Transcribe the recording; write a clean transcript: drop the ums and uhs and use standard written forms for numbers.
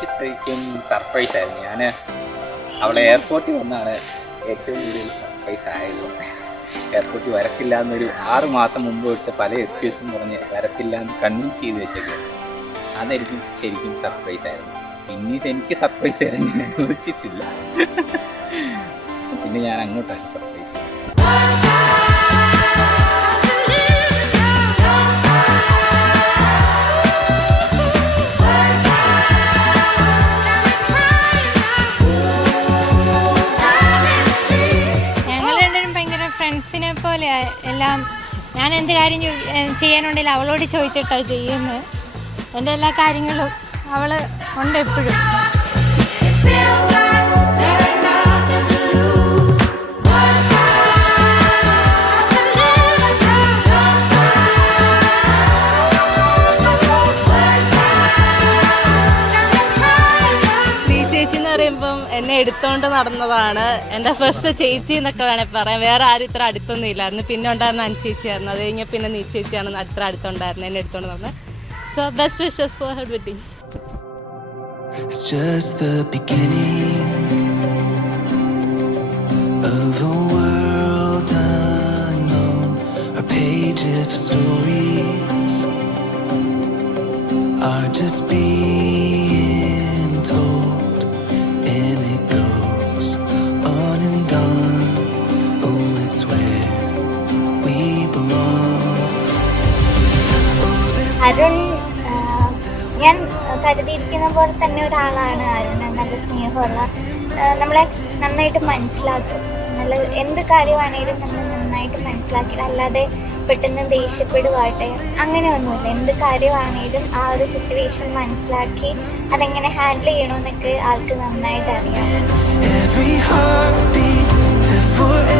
എനിക്ക് ശരിക്കും സർപ്രൈസ് ആയിരുന്നു. ഞാൻ അവിടെ എയർപോർട്ടിൽ വന്നാണ് ഏറ്റവും കൂടുതൽ സർപ്രൈസ് ആയത്. എയർപോർട്ടിൽ വരത്തില്ല എന്നൊരു 6 മാസം മുമ്പ് തൊട്ട് പല എക്സ്ക്യൂസും പറഞ്ഞ് വരത്തില്ല എന്ന് കൺവിൻസ് ചെയ്ത് വെച്ചൊക്കെ. അതായിരിക്കും ശരിക്കും സർപ്രൈസ് ആയിരുന്നു. പിന്നീട് എനിക്ക് സർപ്രൈസ് ആയിരുന്നു ഞാൻ അനുവദിച്ചിട്ടില്ല. പിന്നെ ഞാൻ അങ്ങോട്ടാണ് സർപ്രൈസ്. ഫ്രണ്ട്സിനെ പോലെ എല്ലാം ഞാൻ എന്ത് കാര്യം ചെയ്യാനുണ്ടെങ്കിലും അവളോട് ചോദിച്ചിട്ടാണ് ചെയ്യുന്നത്. എൻ്റെ എല്ലാ കാര്യങ്ങളും അവൾ ഉണ്ട് എപ്പോഴും. എന്നെ എടുത്തോണ്ട് നടന്നതാണ്. എൻ്റെ ഫസ്റ്റ് ചേച്ചി എന്നൊക്കെ വേണമെങ്കിൽ പറയാം. വേറെ ആരും ഇത്ര അടുത്തൊന്നും ഇല്ലായിരുന്നു. പിന്നെ ഉണ്ടായിരുന്ന ചേച്ചിയായിരുന്നു. അത് കഴിഞ്ഞാൽ പിന്നെ നീ ചേച്ചിയാണ് അത്ര അടുത്തുണ്ടായിരുന്നത് എന്നെ എടുത്തോണ്ട് നടന്നത്. So best wishes for her wedding. It's just the beginning of a world unknown. Our pages of stories are just being told, and it goes on and on. Oh, it's where we belong. Arun ഞാൻ കരുതിയിരിക്കുന്ന പോലെ തന്നെ ഒരാളാണ് അരുൺ. നല്ല സ്നേഹമുള്ള, നമ്മളെ നന്നായിട്ട് മനസ്സിലാക്കും. നല്ല എന്ത് കാര്യമാണേലും നമ്മൾ നന്നായിട്ട് മനസ്സിലാക്കിയിട്ട്, അല്ലാതെ പെട്ടെന്ന് ദേഷ്യപ്പെടുവാട്ടെ അങ്ങനെയൊന്നുമില്ല. എന്ത് കാര്യമാണേലും ആ ഒരു സിറ്റുവേഷൻ മനസ്സിലാക്കി അതെങ്ങനെ ഹാൻഡിൽ ചെയ്യണമെന്നൊക്കെ ആൾക്ക് നന്നായിട്ട് അറിയാം. Every heartbeat to forever.